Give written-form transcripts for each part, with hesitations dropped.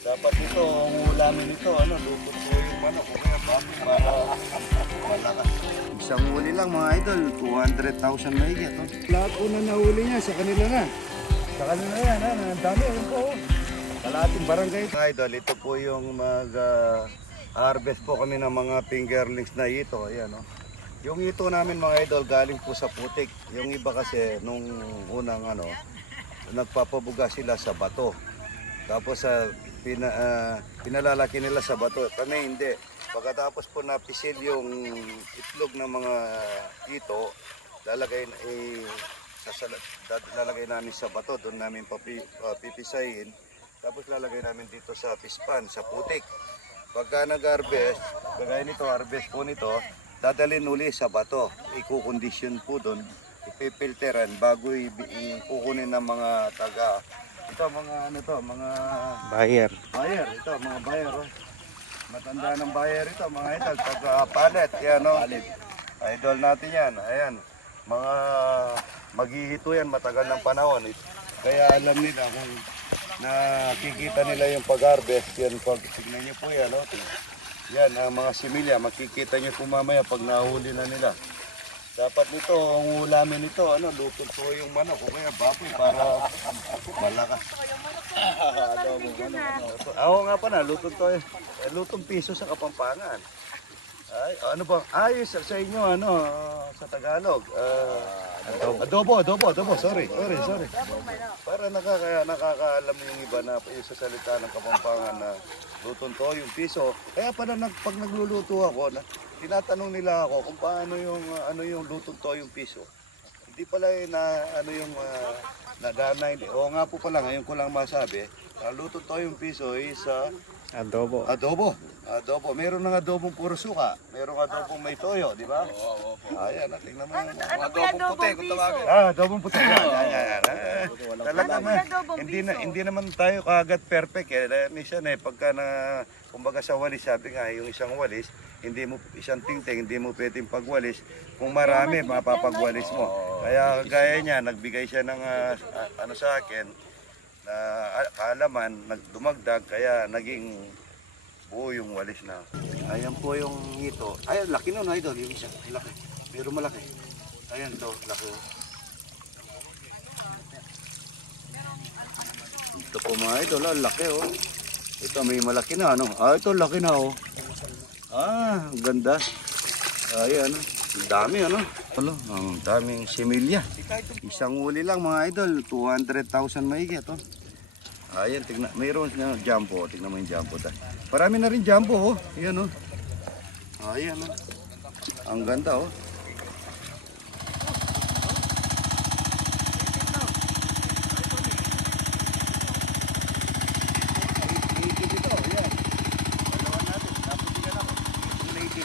Dapat ito, ang ulamin ito, lupot po yung manok. Kaya bakit para malakas. Isang huli lang mga idol, 200,000 na higit. Lahat po na nahuli niya, sa kanila na. Sa kanila yan, ang dami, ayun po. Kalating barangay. Mga idol, ito po yung harvest po kami ng mga fingerlings na ito. Ayan, Yung ito namin mga idol, galing po sa putik. Yung iba kasi, nung unang nagpapabuga sila sa bato. Tapos pinalalaki nila sa bato. Kami hindi. Pagkatapos po napisil yung itlog ng mga ito, lalagay namin sa bato. Doon namin pipisahin. Tapos lalagay namin dito sa pispan, sa putik. Pagka nag-harvest, kagaya nito, harvest po nito, dadalhin uli sa bato. Iko-condition po doon, ipipilteran bago ikukunin ng mga ito mga buyer. Ito mga buyer. Matanda ng buyer ito, mga idol, taga-palet. Yan idol natin yan. Ayan, mga maghihito yan matagal ng panahon. Kaya alam nila kung nakikita nila yung pag-harvest, yan pag tignan niyo po yan, yan ang mga similya, makikita niyo po mamaya pag nahuli na nila. Dapat nito, ang ulamin nito, lupot po yung manok, o kaya baboy para malakas. Ako nga pa na, lutong piso sa Kapampangan. Ay, ano bang ayos sa inyo sa Tagalog? Adobo, sorry. Para nakakaalam yung iba na yung sa salita ng Kapampangan na lutong to yung piso. Kaya pala pag nagluluto ako, tinatanong nila ako kung paano yung lutong to yung piso. Hindi pala yung nadanay. O nga po pala, ngayon ko lang masabi, lutong to yung piso is Adobo. Meron ng adobong puro suka. Meron adobong may toyo, di ba? Oo. Ayan, tingnan mo. Adobong puti, kung tawagin. Adobong puti. Yan. Talaga hindi naman tayo kaagad perfect minsan pagka kumbaga sa walis, sabi nga, yung isang walis, isang tingting, hindi mo pwedeng pagwalis. Kung marami, mapapagwalis mo. Kaya gaya niya, nagbigay siya ng sa akin, na kaalaman, nagdumagdag, kaya naging buo yung walis na. Ayan po yung ito. Ayan, laki nun idol, yung isa. Laki. Pero malaki. Ayan to, laki. Ito po mga idol, laki Ito may malaki na ito laki na ang ganda. Ayan ang dami ang daming similya. Isang huli lang mga idol, 200,000 mahigit Ayan, tingnan, mayroon na jumbo, tingnan mo yung jumbo Marami na rin jumbo Ayan Ayan ang ganda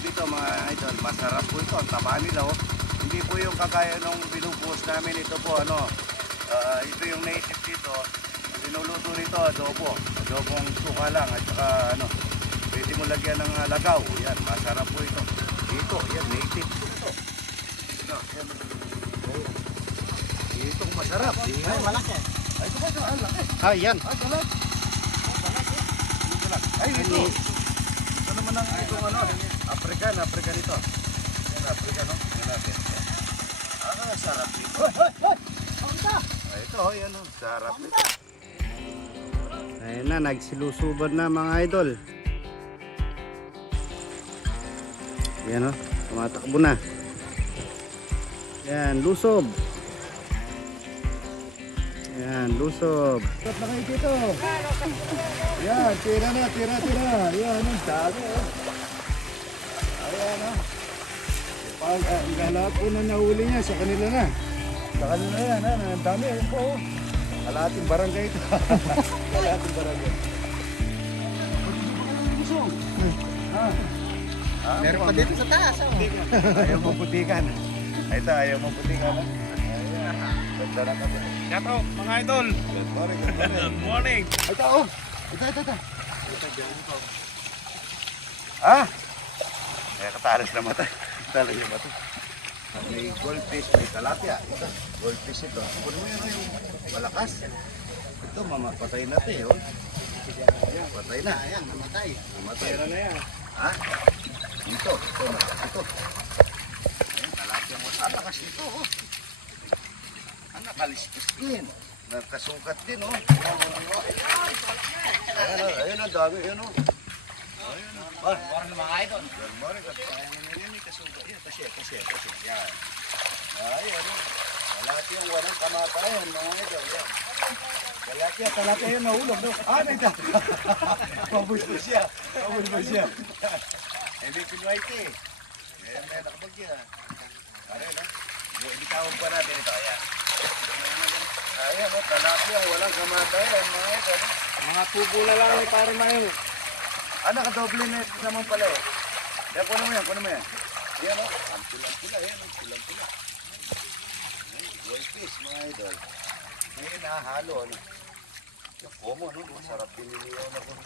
Dito mga idol, masarap po ito, ang taba nila Hindi po yung kagaya nung binubuhos namin, ito po ito yung native dito, binuluto nito adobong suka lang at saka pwede mo lagyan ng lagaw, yan, masarap po ito. Dito, yan, native ito. Yan. Itong masarap. Ay, malaki. Ay, ito ba ito? Laki. Ay, yan. Ay, malaki. Ay, ito. Ito naman ang itong African ito. Yan, African, Yan natin. Sarap ito. Ay, ito, yan, sarap ito. Ayun na, nagsilusuban na mga idol. Yan tumatakbo na. Yan, lusob. Yan, lusob. Ba't na kayo dito? Yan, tira. Yan, ang dami Ayan lahat po na nahuli niya, sa kanila na. Sa kanila yan, ang dami. Ayun po. Kalating barangay ito. Kalating barangay. Meron pa dito sa taas. Ayaw mo putikan. Ito, ayaw mo putikan. Ganda na kami. Shout out mga idol. Good morning. Good morning. Ito. Katalas na mata. May goldfish, may talapia. Ito, goldfish ito. Kunin mo yung malakas. Ito, mamapatay natin Patay na. Ayan, namatay. Namatay. Pera na yan. Ha? Dito. Ito, ito. Ayan, talapia mo. Ang lakas nito, oh. Ang nakaliskis din. Nakasukat din, oh. Ayan, oh. Ayan, ang dami. Ayan, oh. Ayan, oh. Ah, Parang na mga idol. good morning. Ayan, may kasukat. Ayan, kasi. Yan. Ayan, oh. Talapia ang walang kamatayan, mga idol. Yan. Talapia yan, nahulog. No? Ah, nagda. Pabuy po siya. Eh, may pinwite eh. Ayan, may nakabagya. Ayan, no? Ibitawag pa natin ito. Ayan. Ayan, no? Talapia, walang kamatayan, mga idol. Mga tubo na lang ni para na yun. Ah, nakadoble na ito naman pala eh. Yan, kunin mo yan. Ayan, no? Ang pulang-pula, ayan, no? Pulang-pula. White fish, mga idol. Ngayon, nahahalo, ano? Yung komo, no? Masarap piniliyaw na kung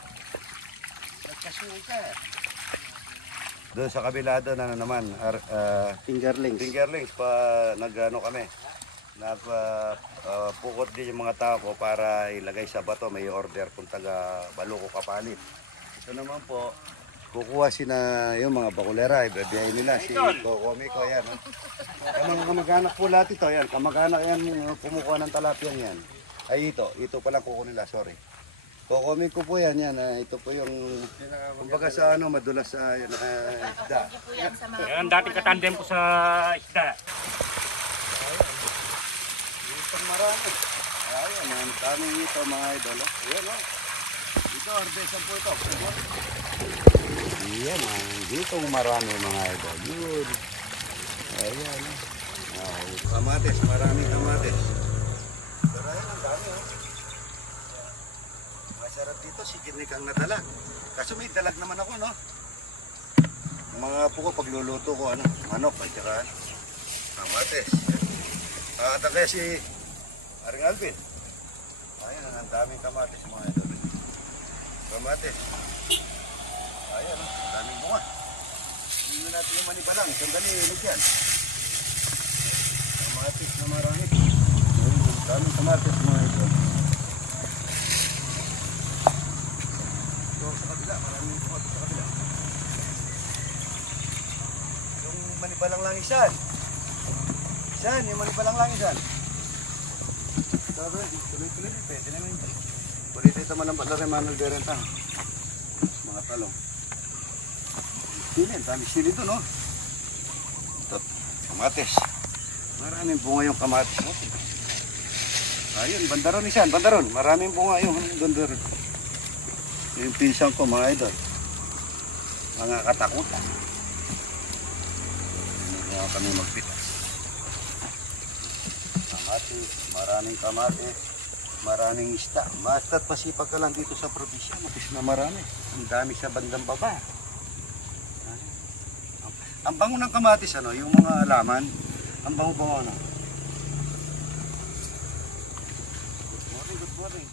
nagkasuka. Doon sa kabila doon, ano naman, Fingerlings. fingerlings, pa nag-ano kami. Pukot din yung mga tao ko para ilagay sa bato. May order kung taga Baluco Kapalit. Ito naman po, kukuha sina yung mga bakulera, ibabiyahin nila. Si Kokomiko, yan. No? Kamag-anak po lahat ito, yan. Kamag-anak yan, kumukuha ng talapiang yan. Ay, ito palang kukunin nila, sorry. Kokomiko po yan. Ito po yung, kumbaga sa ano, madulas sa isda. Yan, dating katandem ko sa isda. Itong marami. Ayan, ang daming ito mga idol. Ayan, oh. Ito, harvestan po ito. Ayan, dito marami mga idol. Yun. Ayan, oh. Kamates, maraming kamates. Pero ayan, ang dami, oh. Masarap dito, si Kinik ang nadala. Kaso may dalag naman ako, no? Ang mga apo ko, pagluluto ko, ano, manok, at saka kamates. At kaya si Aring Alvin. Ayan, ang daming kamates, mga idol. Kamates. Ayan, ang daming bunga. Hindi natin yung manibalang. Sandali, lagyan. Kamates na marami. Ayun, ang daming kamates, mga idol. So, sa kabila, maraming kamates sa kabila. Yung manibalang lang isan. Yung manibalang lang isan. Sabi, tuloy-tuloy, pwede naman yun. Pwede ito man ang pala rin Manuel Berentang. Mga talong. Sili, ang dami sili doon, no? Ito, kamates. Maraming bunga yung kamates mo. Ayun, bandaron isan, bandaron. Maraming bunga yung bandaron. Yung pinsang ko, mga idol. Mga katakutan. Hindi nga kami magpitas. Kamatis, maraming kamatis. Maraming isda. Basta't pasipag ka lang dito sa probinsya, mapis na marami. Ang dami sa bandang baba. Ang bango ng kamatis, ano, yung mga alaman, ang bango-bango, ano. Good morning, good morning.